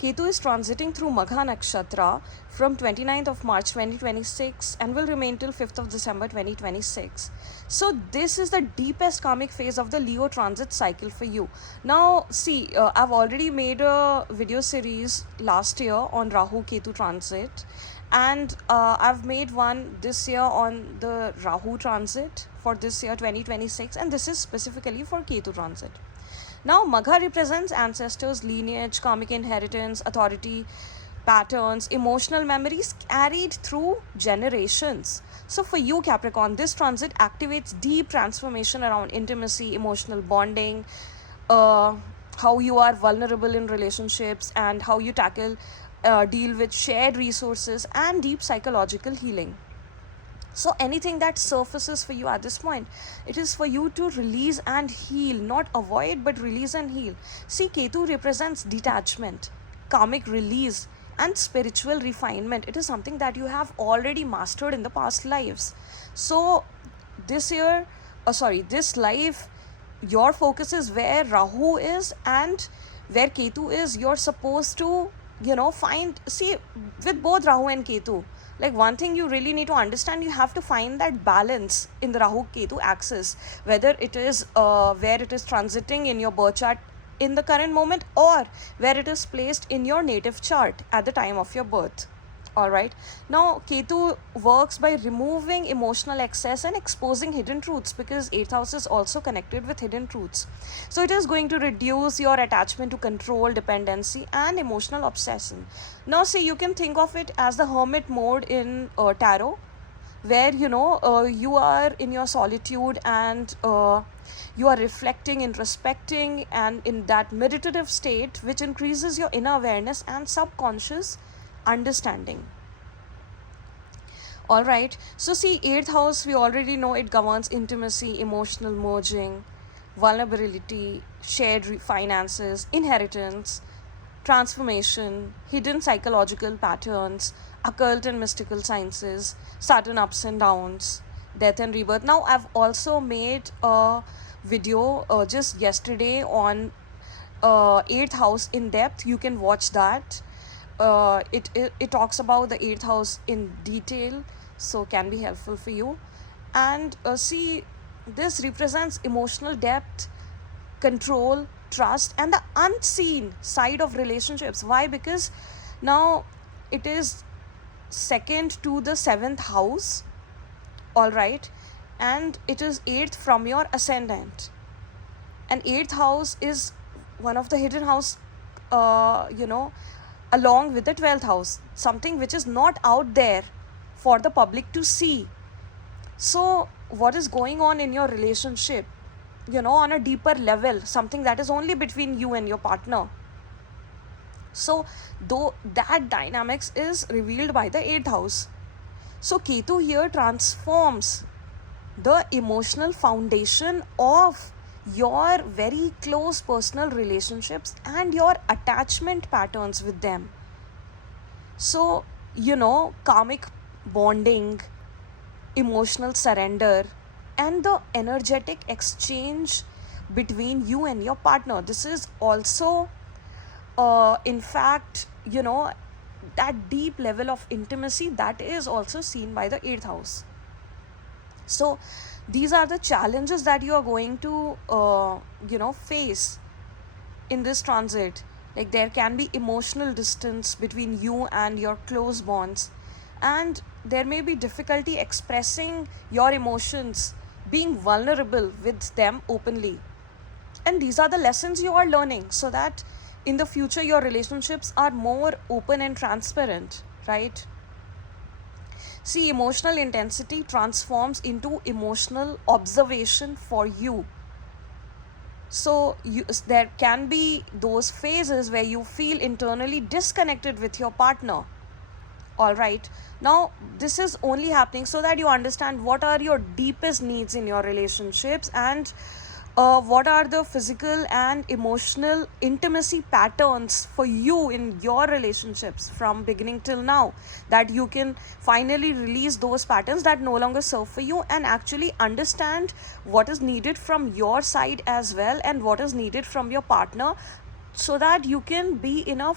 Ketu is transiting through Magha Nakshatra from 29th of March 2026 and will remain till 5th of December 2026. So this is the deepest karmic phase of the Leo transit cycle for you. Now see, I've already made a video series last year on Rahu Ketu transit, and I've made one this year on the Rahu transit for this year 2026, and this is specifically for Ketu transit. Now, Magha represents ancestors, lineage, karmic inheritance, authority, patterns, emotional memories carried through generations. So, for you, Capricorn, this transit activates deep transformation around intimacy, emotional bonding, how you are vulnerable in relationships, and how you deal with shared resources and deep psychological healing. So anything that surfaces for you at this point, it is for you to release and heal, not avoid, but release and heal. See, Ketu represents detachment, karmic release, and spiritual refinement. It is something that you have already mastered in the past lives. So this life, your focus is where Rahu is and where Ketu is. You're supposed to see, with both Rahu and Ketu, like one thing you really need to understand, you have to find that balance in the Rahu Ketu axis, whether it is where it is transiting in your birth chart in the current moment, or where it is placed in your native chart at the time of your birth. Alright, now Ketu works by removing emotional excess and exposing hidden truths, because 8th house is also connected with hidden truths. So it is going to reduce your attachment to control, dependency, and emotional obsession. Now see, you can think of it as the hermit mode in tarot, where you are in your solitude and you are reflecting, introspecting, and in that meditative state, which increases your inner awareness and subconscious understanding. All right, so see, 8th house, we already know it governs intimacy, emotional merging, vulnerability, shared finances, inheritance, transformation, hidden psychological patterns, occult and mystical sciences, sudden ups and downs, death and rebirth. Now I've also made a video just yesterday on 8th house in depth. You can watch that. It talks about the 8th house in detail, so can be helpful for you. And see, this represents emotional depth, control, trust, and the unseen side of relationships. Why? Because now it is second to the 7th house, all right, and it is 8th from your ascendant, and 8th house is one of the hidden house, along with the 12th house, something which is not out there for the public to see. So what is going on in your relationship, on a deeper level, something that is only between you and your partner. So though that dynamics is revealed by the 8th house. So Ketu here transforms the emotional foundation of your very close personal relationships and your attachment patterns with them. So, karmic bonding, emotional surrender, and the energetic exchange between you and your partner. This is also, in fact, that deep level of intimacy that is also seen by the 8th house. So these are the challenges that you are going to face in this transit. Like, there can be emotional distance between you and your close bonds, and there may be difficulty expressing your emotions, being vulnerable with them openly. And these are the lessons you are learning, so that in the future your relationships are more open and transparent, right? See, emotional intensity transforms into emotional observation for you. So there can be those phases where you feel internally disconnected with your partner. All right. Now, this is only happening so that you understand what are your deepest needs in your relationships, and what are the physical and emotional intimacy patterns for you in your relationships from beginning till now, that you can finally release those patterns that no longer serve for you, and actually understand what is needed from your side as well, and what is needed from your partner, so that you can be in a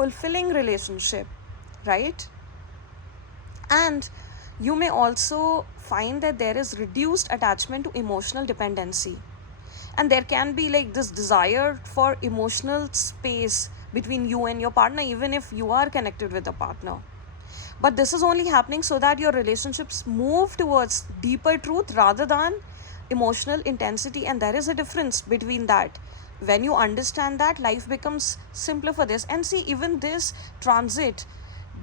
fulfilling relationship, right? And you may also find that there is reduced attachment to emotional dependency, and there can be like this desire for emotional space between you and your partner, even if you are connected with a partner. But this is only happening so that your relationships move towards deeper truth rather than emotional intensity. And there is a difference between that. When you understand that, life becomes simpler for this. And see, even this transit,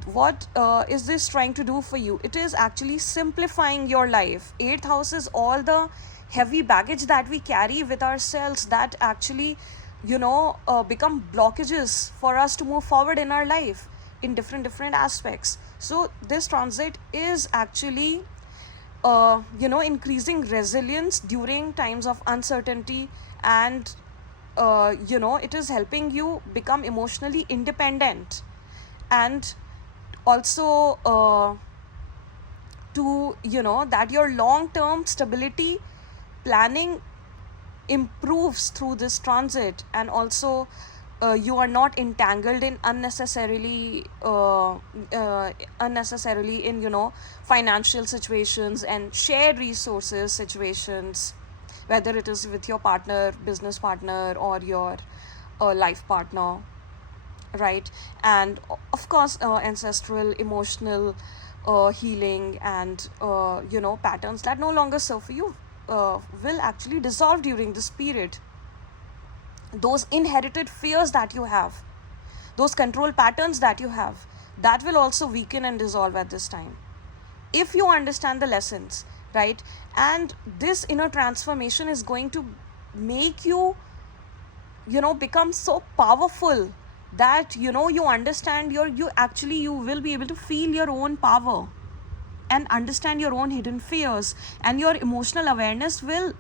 what is this trying to do for you? It is actually simplifying your life. Eighth house is all the heavy baggage that we carry with ourselves that actually, become blockages for us to move forward in our life in different aspects. So this transit is actually increasing resilience during times of uncertainty, and it is helping you become emotionally independent, and also that your long term stability planning improves through this transit. And also you are not entangled in unnecessarily in financial situations and shared resources situations, whether it is with your partner, business partner, or your life partner, right? And of course ancestral emotional healing and patterns that no longer serve for you will actually dissolve during this period. Those inherited fears that you have, those control patterns that you have, that will also weaken and dissolve at this time if you understand the lessons, right? And this inner transformation is going to make you become so powerful that you understand you will be able to feel your own power and understand your own hidden fears, and your emotional awareness will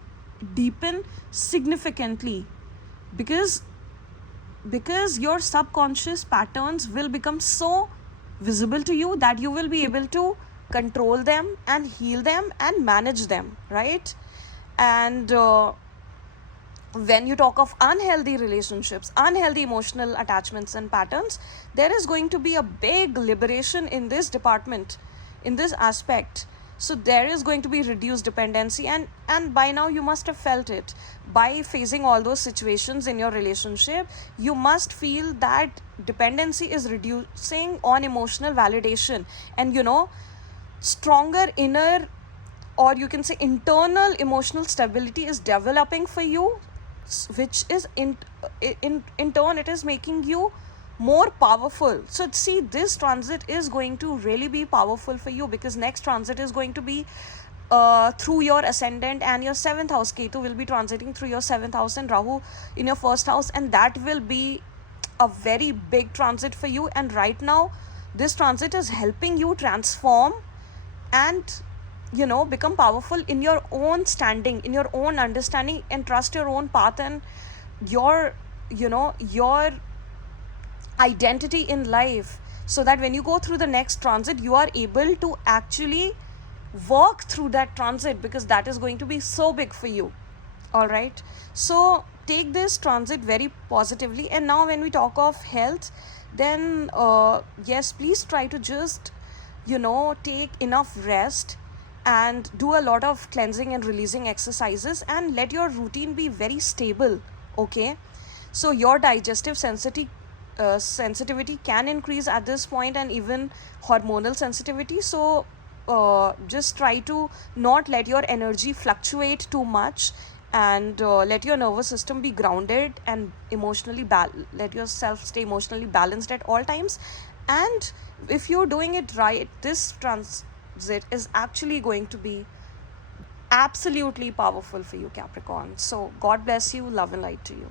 deepen significantly because your subconscious patterns will become so visible to you that you will be able to control them and heal them and manage them, right? And when you talk of unhealthy relationships, unhealthy emotional attachments and patterns, there is going to be a big liberation in this department, in this aspect. So there is going to be reduced dependency, and by now you must have felt it. By facing all those situations in your relationship, you must feel that dependency is reducing on emotional validation, and stronger inner, or you can say internal emotional stability is developing for you, which is in turn it is making you more powerful. So see, this transit is going to really be powerful for you, because next transit is going to be through your ascendant, and your 7th house. Ketu will be transiting through your 7th house and Rahu in your 1st house, and that will be a very big transit for you. And right now this transit is helping you transform and become powerful in your own standing, in your own understanding, and trust your own path and your your identity in life, so that when you go through the next transit, you are able to actually work through that transit, because that is going to be so big for you. All right, so take this transit very positively. And now when we talk of health, then yes, please try to just take enough rest and do a lot of cleansing and releasing exercises, and let your routine be very stable. Okay, so your digestive sensitivity can increase at this point, and even hormonal sensitivity. So just try to not let your energy fluctuate too much, and let your nervous system be grounded and emotionally let yourself stay emotionally balanced at all times. And if you're doing it right, this transit is actually going to be absolutely powerful for you, Capricorn. So God bless you, love and light to you.